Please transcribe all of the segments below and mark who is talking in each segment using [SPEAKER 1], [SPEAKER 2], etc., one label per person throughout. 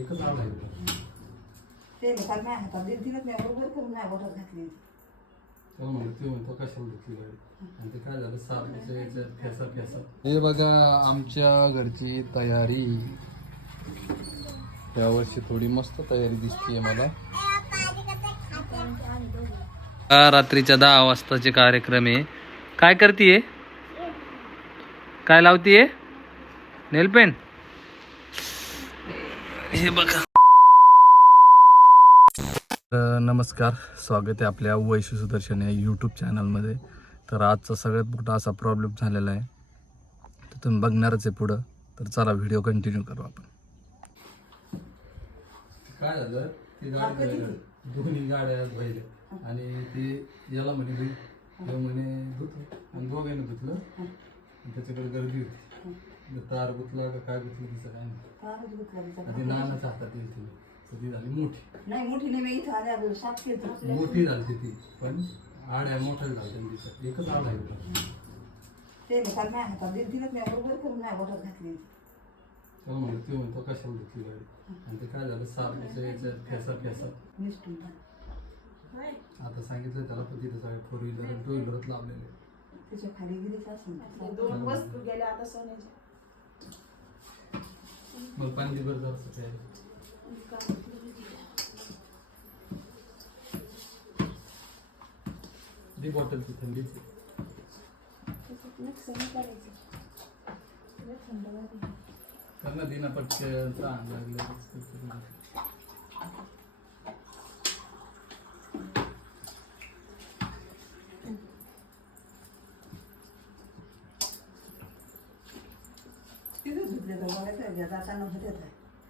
[SPEAKER 1] एकच आला आहे.
[SPEAKER 2] ते काल माझ्या हातात दिली तिला मी बरोबर करून माझ्या बोटात घातली.
[SPEAKER 1] त्याला म्हणलं? ते म्हणतो कशाला घेतली गाडी? आणि ते काय झालं? सारखं याच्यात फेसा फेसा हे बघा आमच्या घरची तयारी. यावर्षी थोडी मस्त तयारी दिसतीये मला. रात्रीच्या दहा वाजताचे कार्यक्रम आहे. काय करतीये? काय लावतीये? नेल पेन हे बघा. तर नमस्कार. स्वागत आहे आपल्या वैश्य सुदर्शन या यूट्यूब चॅनलमध्ये तर आजचा सगळ्यात मोठा असा प्रॉब्लेम झालेला आहे. तर तुम्ही बघणारच आहे पुढं. तर चला व्हिडिओ कंटिन्यू करू आपण. काय झालं? ती गाडी दोन्ही गाड्या धुवायल्या आणि ती याला म्हणे म्हणे धुतो आणि दोघांनी धुतलं त्याच्याकडे गर्दी होती. ते तार गुतला का काय गुतलं तिचं काय नाही
[SPEAKER 2] फारच गुतला
[SPEAKER 1] हातात येईल ती झाली मोठी.
[SPEAKER 2] नाही मोठी नाही मी इथं आल्या
[SPEAKER 1] मोठी झाली ती पण आड्या मोठ्या झाल्या तिचं एकच आडा आहे.
[SPEAKER 2] ते काल माझ्या हातात दिली तिला मी बरोबर करून माझ्या बोटात घातली.
[SPEAKER 1] त्याला म्हणलं ते म्हणतो कशाला घेतली गाडी? आणि ते काय झालं सारखं याच्यात फेसा
[SPEAKER 2] निष्ठून
[SPEAKER 1] आता सांगितलं त्याला पण तिथं सगळे फोर व्हीलर टू व्हीलरच लावलेले.
[SPEAKER 2] त्याच्याखाली गेलीच
[SPEAKER 3] दोन वस्तू गेल्या आता सोन्याच्या.
[SPEAKER 1] मग पाणी बरं जरासं प्यायला ती बॉटल ती थंडीची
[SPEAKER 3] त्याच्यात मिक्स नाही करायचं सगळं थंड वाटतं.
[SPEAKER 1] त्यांना दिना पटकन तहान लागलं
[SPEAKER 2] तिथं धुतल्या तर बघायचं जाताना होत्या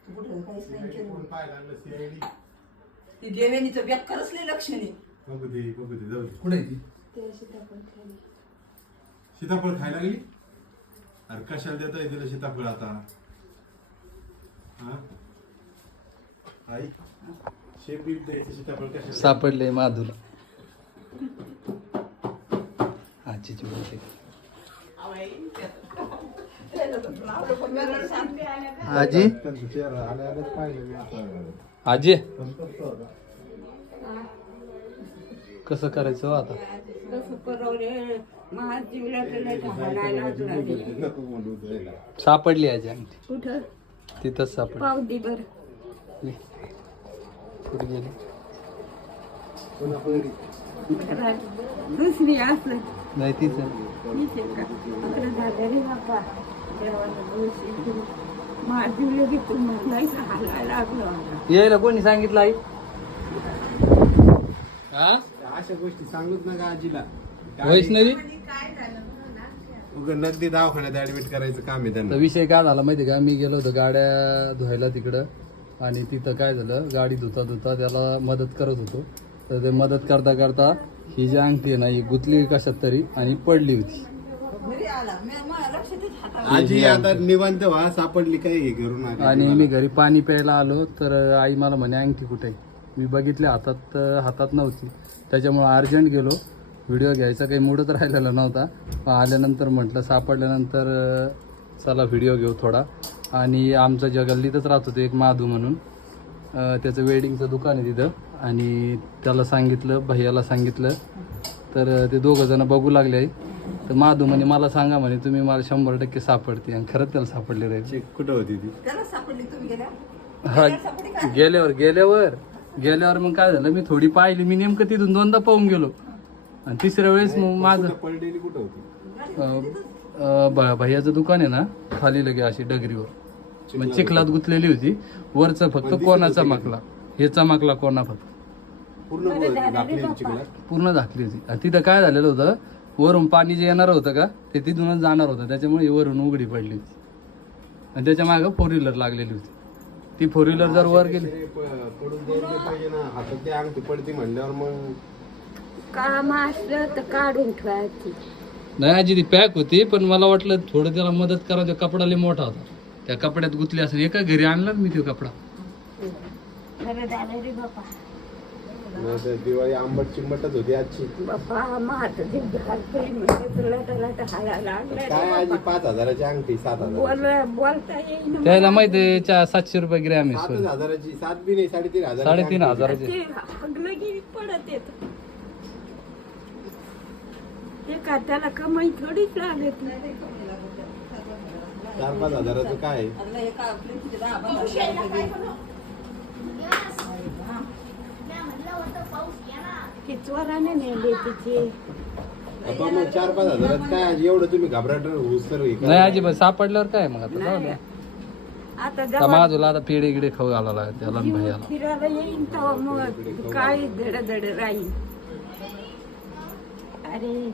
[SPEAKER 2] तू कुठं काहीच नाही ती देवेनीचं लय लक्ष नाही
[SPEAKER 4] बघू दे बघू दे जाऊ दे.
[SPEAKER 1] कुठे आहे ती?
[SPEAKER 3] ते सीताफळ खाली
[SPEAKER 4] सीताफळ खायला लागली अरे कशाला देता येईल तिला सीताफळ आता? हा? आई शेप बीप द्यायचं सीताफळ कशाला
[SPEAKER 1] सापडले माधुला आजीची बोलते आजी? आजी? कसं करायचं हो आता? सापडली आजी आमची
[SPEAKER 3] कुठं?
[SPEAKER 1] तिथंच सापडली. कुठे गेली?
[SPEAKER 3] दुसरी
[SPEAKER 1] नाही तीच
[SPEAKER 3] का
[SPEAKER 1] यायला कोणी सांगितलं आई? हा?
[SPEAKER 4] अशा गोष्टी सांगूच नका आजीला.
[SPEAKER 1] वैष्णवी?
[SPEAKER 4] उगा नगदी दवाखान्यात ऍडमिट करायचं काम आहे
[SPEAKER 1] तर
[SPEAKER 4] त्यांना
[SPEAKER 1] विषय काय झाला माहिती का? मी गेलो होतो गाड्या धुवायला तिकडं. आणि तिथं काय झालं? गाडी धुता धुता त्याला मदत करत होतो. तर ते मदत करता करता ही जी अंगठी आहे ना ही गुतली कशात तरी आणि पडली होती.
[SPEAKER 4] आजी आता निवांत व्हा सापडली काय हे घरून आली.
[SPEAKER 1] आणि मी घरी पाणी प्यायला आलो तर आई मला म्हणे अंगठी कुठे आहे? मी बघितले हातात तर हातात नव्हती. त्याच्यामुळे अर्जंट गेलो. व्हिडिओ घ्यायचा काही मूडच राहिलेला नव्हता. पण आल्यानंतर म्हटलं सापडल्यानंतर अं, चला व्हिडिओ घेऊ थोडा. आणि आमचं ज्या गल्लीतच राहत होतं एक माधू म्हणून. त्याचं वेडिंगचं दुकान आहे तिथं. आणि त्याला सांगितलं भैयाला सांगितलं. तर ते दोघं जण बघू लागले आहे तर माधू म्हणे मला सांगा म्हणे तुम्ही मला शंभर टक्के सापडते. आणि खरंच त्याला सापडले राहील
[SPEAKER 4] ची, कुठं होती ती?
[SPEAKER 2] त्याला सापडली तुम्ही गेल्या?
[SPEAKER 1] हा गेल्यावर गेल्यावर. गेल्यावर मग काय झालं मी थोडी पाहिली. मी नेमकं तिथून दोनदा पाहून गेलो. आणि तिसऱ्या वेळेस मग माझं
[SPEAKER 4] कुठं पडलेली कुठं होती?
[SPEAKER 1] भैयाचं दुकान आहे ना खाली लगे अशी डगरीवर. मग चिखलात गुतलेली होती. वरचं फक्त कोणा चमकला हे चमकला कोणा फक्त?
[SPEAKER 4] पूर्ण
[SPEAKER 1] झाकली होती आणि तिथं काय झालेलं होतं? वरून पाणी जे येणार होतं का ते तिथूनच जाणार होतं. त्याच्यामुळे ही वरून उघडी पडली होती. आणि त्याच्या मागं फोर व्हीलर लागलेली होती. ती फोर व्हीलर जर वर गेली
[SPEAKER 3] काम असलं तर काढून ठेवायची.
[SPEAKER 1] नाही आजी ती पॅक होती पण मला वाटलं थोडं त्याला मदत करा. तो कपडा लय मोठा होता. त्या कपड्यात गुतली असेल एका घरी आणला ना मी तो कपडा.
[SPEAKER 3] खरं झालं रे बापा
[SPEAKER 4] नाही तर दिवाळी आंबट चिंबटच होती आजची.
[SPEAKER 3] माझं म्हणजे तुला त्याला तर लागलाय
[SPEAKER 4] काय आजी पाच हजाराची अंगठी सात हजार
[SPEAKER 3] बोल बोलता येईन
[SPEAKER 1] त्याला माहिती आहे चा सातशे रुपये ग्रॅम आहे
[SPEAKER 4] सातच. हजाराची सात बी नाही साडेतीन हजार
[SPEAKER 1] साडेतीन हजाराचे.
[SPEAKER 3] ते हगलं की पडत येत. ते का त्याला कमाई थोडीच लागत
[SPEAKER 4] चार पाच हजाराचं काय
[SPEAKER 3] नेले तिचे.
[SPEAKER 4] मग चार पाच हजारात काय? आजी एवढं तुम्ही घबराट करा.
[SPEAKER 1] नाही अजिबात. सापडल्यावर काय मग आता? जाऊ
[SPEAKER 3] नाही.
[SPEAKER 1] द्या.
[SPEAKER 3] आता
[SPEAKER 1] माझूला आता पेढे गिडे खाऊ घालायला लागेल त्याला आणि
[SPEAKER 3] जीव
[SPEAKER 1] भैयाला.
[SPEAKER 3] फिरायला येईन तेव्हा मग काय धड धड राहील? अरे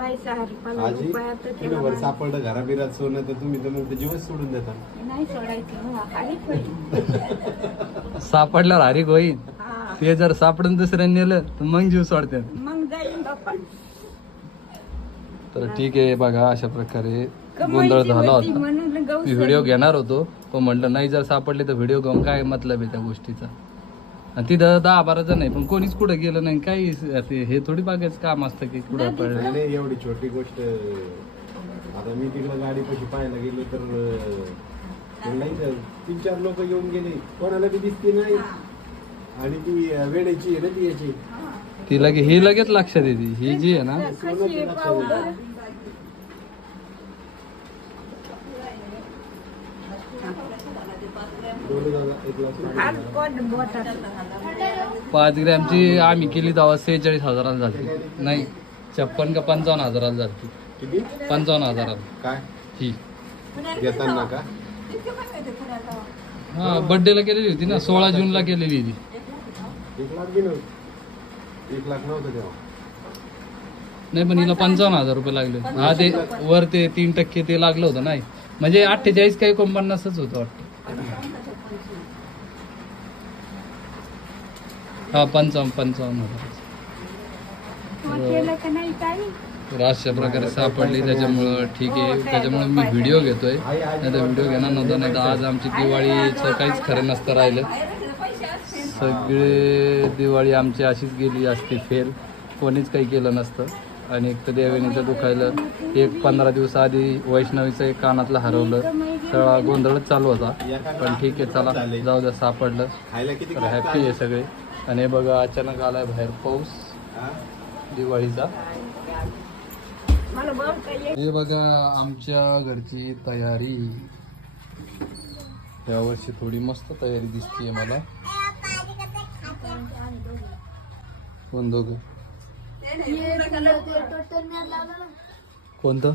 [SPEAKER 4] आजी
[SPEAKER 3] रुपया तर
[SPEAKER 4] किलोभर
[SPEAKER 3] त्याला
[SPEAKER 4] सापडलं घराबिरात सोनं तर तुम्ही तर मग ते जीवच सोडून देता.
[SPEAKER 3] नाही सोडायचं हा,
[SPEAKER 1] सापडल्यावर हरिक होईल
[SPEAKER 3] हा.
[SPEAKER 1] ते जर सापडून दुसऱ्याने नेलं तर मग जीव सोडते
[SPEAKER 3] मग जाईन बाप्पा.
[SPEAKER 1] तर ठीक आहे बघा अशा प्रकारे गोंधळ
[SPEAKER 3] कमाईची
[SPEAKER 1] झाला
[SPEAKER 3] होती.
[SPEAKER 1] होता
[SPEAKER 3] म्हणून गौस
[SPEAKER 1] मी व्हिडिओ घेणार होतो पण म्हटलं नाही जर सापडले तर व्हिडिओ घेऊन काय मतलब आहे त्या गोष्टीचा? आणि तिथं दहा बारा जण आहे पण कोणीच कुठं गेलं नाही. काही ते हे थोडी बागायचं काम असतं की कुठं पडलं
[SPEAKER 4] नाही एवढी छोटी गोष्ट आता मी तिकडं गाडी कशी पाहायला गेलो तर नाही तर तीन चार लोक येऊन गेले. कोणाला बी दिसते नाही. आणि ती वेड्याची आहे ना ती याची.
[SPEAKER 1] ती लगे ही लगेच लक्षात येते. ही जी आहे ना
[SPEAKER 3] कशी आहे पाहू बरं.
[SPEAKER 4] दोन हजार एक लाख
[SPEAKER 3] हात कोण बोटात
[SPEAKER 1] पाच ग्रॅमची आम्ही केली तेव्हा सेहेचाळीस हजाराला झाली. नाही छप्पन का पंचावन्न हजाराला झाली.
[SPEAKER 4] किती?
[SPEAKER 1] पंचावन्न हजाराला.
[SPEAKER 4] काय?
[SPEAKER 1] ही.
[SPEAKER 4] घेताना का.
[SPEAKER 1] हा बर्थडेला केलेली होती ना सोळा जूनला केलेली होती.
[SPEAKER 4] लाख एक लाख नव्हतं तेव्हा.
[SPEAKER 1] नाही पण हिला पंचावन्न हजार रुपये लागले. हा ते वर ते तीन टक्के ते लागलं होतं नाही. म्हणजे अठ्ठेचाळीस काही एकोणपन्नासच होतं वाटतं. हा पंचावन्न पंचावन्न हजार. अशा प्रकारे सापडली त्याच्यामुळं ठीक आहे. त्याच्यामुळं मी व्हिडिओ घेतोय. नाही तर व्हिडिओ घेणार नव्हता नाही तर आज आमची दिवाळीचं काहीच खरं नसतं राहिलं. सगळे दिवाळी आमची अशीच गेली असती फेल. कोणीच काही केलं नसतं. आणि एक तर देवेनीचं दुखायलं एक पंधरा दिवस आधी वैष्णवीचं एक कानातलं हरवलं. सगळा गोंधळच चालू होता. पण ठीक आहे चला जाऊ द्या सापडलं. तर हॅपी आहे सगळे. आणि हे बघा अचानक आलाय बाहेर पाऊस.
[SPEAKER 4] हा?
[SPEAKER 1] दिवाळीचा. हे बघा आमच्या घरची तयारी. यावर्षी थोडी मस्त तयारी दिसतीये मला. कोण दोघं? कोणतं?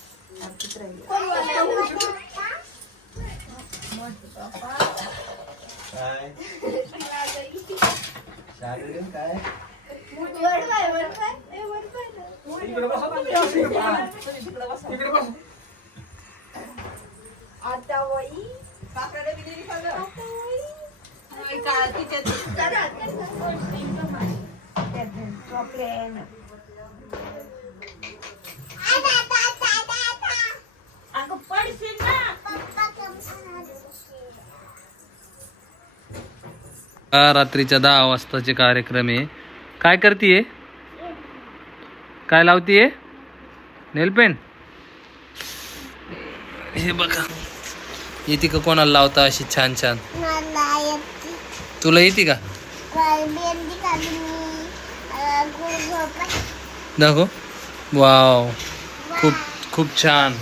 [SPEAKER 2] हे दिवे लाव ना. काकड्या बी दिली का गं? होय का? तिच्यात
[SPEAKER 3] अगं
[SPEAKER 1] रात्रीच्या दहा वाजताचे कार्यक्रम आहे. काय करतीये? काय लावतीये? नेलपेंट हे बघा. येते का कोणाला लावता अशी छान छान? तुला येते का? दाखव. वाव. खूप खूप छान.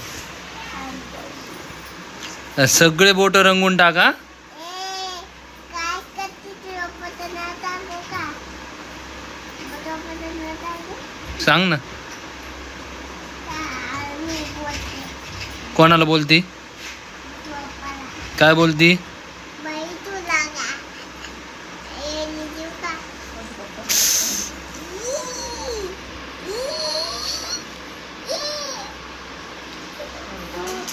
[SPEAKER 1] सगळे बोट रंगून टाका. सांग ना. कोणाला बोलती? काय बोलती?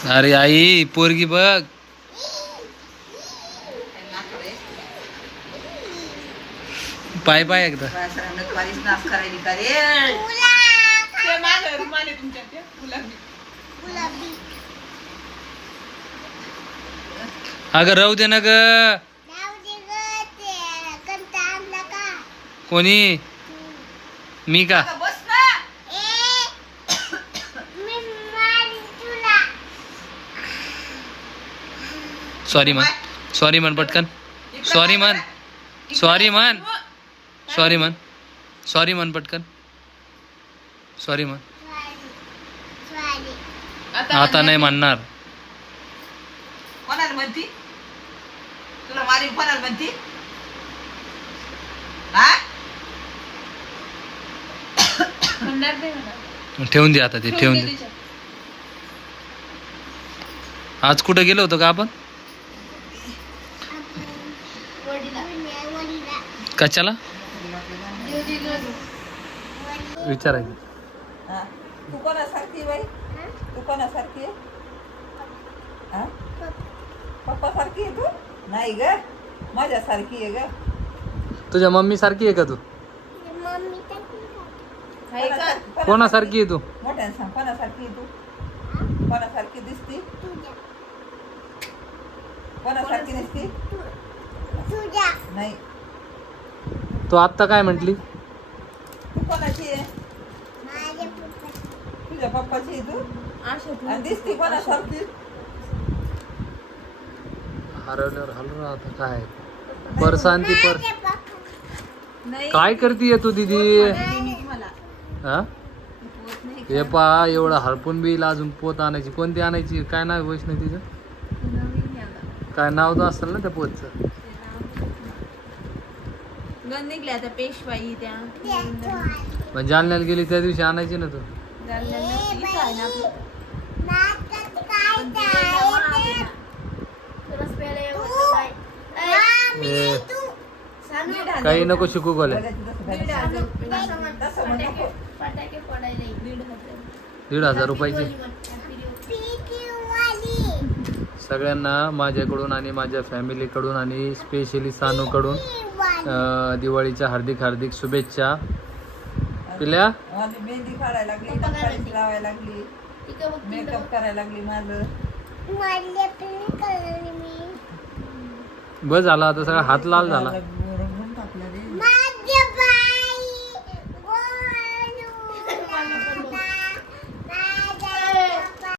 [SPEAKER 1] अरे आई पोरगी बघ.
[SPEAKER 3] तुमच्या ते गुलाबी.
[SPEAKER 1] अगं राहू दे ना ग. कोणी? मी का?
[SPEAKER 2] बस ना.
[SPEAKER 1] सॉरी म्हण सॉरी म्हण पटकन. सॉरी म्हण सॉरी म्हण सॉरी म्हण सॉरी म्हण पटकन. सॉरी म्हण आता नाही म्हणणार.
[SPEAKER 2] कोणाला म्हणती? तुला मारी कोणाला म्हणती? हा?
[SPEAKER 1] ठेवून दे आता ते ठेवून दे. आज कुठं गेलो होतो का आपण? कशाला? विचारायचं.
[SPEAKER 2] हा. तू कोणासारखी आहे बाई? तू कोणासारखी? आहे हा? पप्पा सारखी आहे तू? नाही ग. माझ्यासारखी आहे ग.
[SPEAKER 1] तुझ्या मम्मी सारखी आहे का तू?
[SPEAKER 3] आहे का?
[SPEAKER 2] कोणासारखी-
[SPEAKER 1] आहे तू?
[SPEAKER 2] मोठ्याने सांग कोणासारखी आहे तू? कोणासारखी दिसती? कोणासारखी दिसती? नाही.
[SPEAKER 1] तू आत्ता काय म्हंटली?
[SPEAKER 2] तू कोणाची आहे? तुझ्या पप्पाची आहे तू?
[SPEAKER 3] आशा तू.
[SPEAKER 2] आणि दिसती कोणासारखी?
[SPEAKER 1] हरवल्यावर हलव आता काय? परसांती पर
[SPEAKER 3] नाही.
[SPEAKER 1] काय करतीये तू दीदी? हा?
[SPEAKER 3] पोत नाही
[SPEAKER 1] हे पा एवढं हरपून बी अजून पोत आणायची. कोणती आणायची? काय नाव वैष्णव तिचं. काय नाव तर असेल ना त्या पोतचं?
[SPEAKER 3] गण निघले आता पेशवाई त्या
[SPEAKER 1] म्हणजे जालन्याला गेली त्या दिवशी आणायची ना तू.
[SPEAKER 3] जालन्याला इथं आहे ना आपलं.
[SPEAKER 1] ए,
[SPEAKER 3] दीड हजार.
[SPEAKER 1] काही नको शिकू गोल्या
[SPEAKER 3] दीड हजार रुपये.
[SPEAKER 2] तसं म्हण नको.
[SPEAKER 3] दीड हजार.
[SPEAKER 1] दीड हजार रुपयाची. सगळ्यांना माझ्याकडून आणि माझ्या फॅमिलीकडून आणि स्पेशली सानूकडून अं, दिवाळीच्या हार्दिक हार्दिक शुभेच्छा. पिल्या?
[SPEAKER 2] माझी मेहंदी काढायला लागली नखपालिश लावायला लागली. मेकअप करायला लागली माझं.
[SPEAKER 1] बस झाला आता सगळा हात लाल झाला.
[SPEAKER 2] झालं,